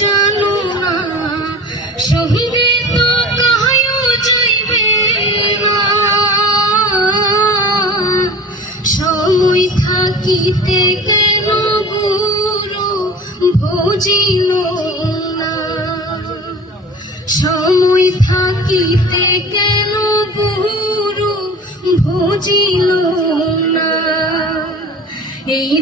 জানো না সঙ্গে তো কাহায়ও যাইবে না। সময় থাকিতে কেন গুরু ভজিল না, সময় থাকিতে কেন গুরু ভজিল না। এই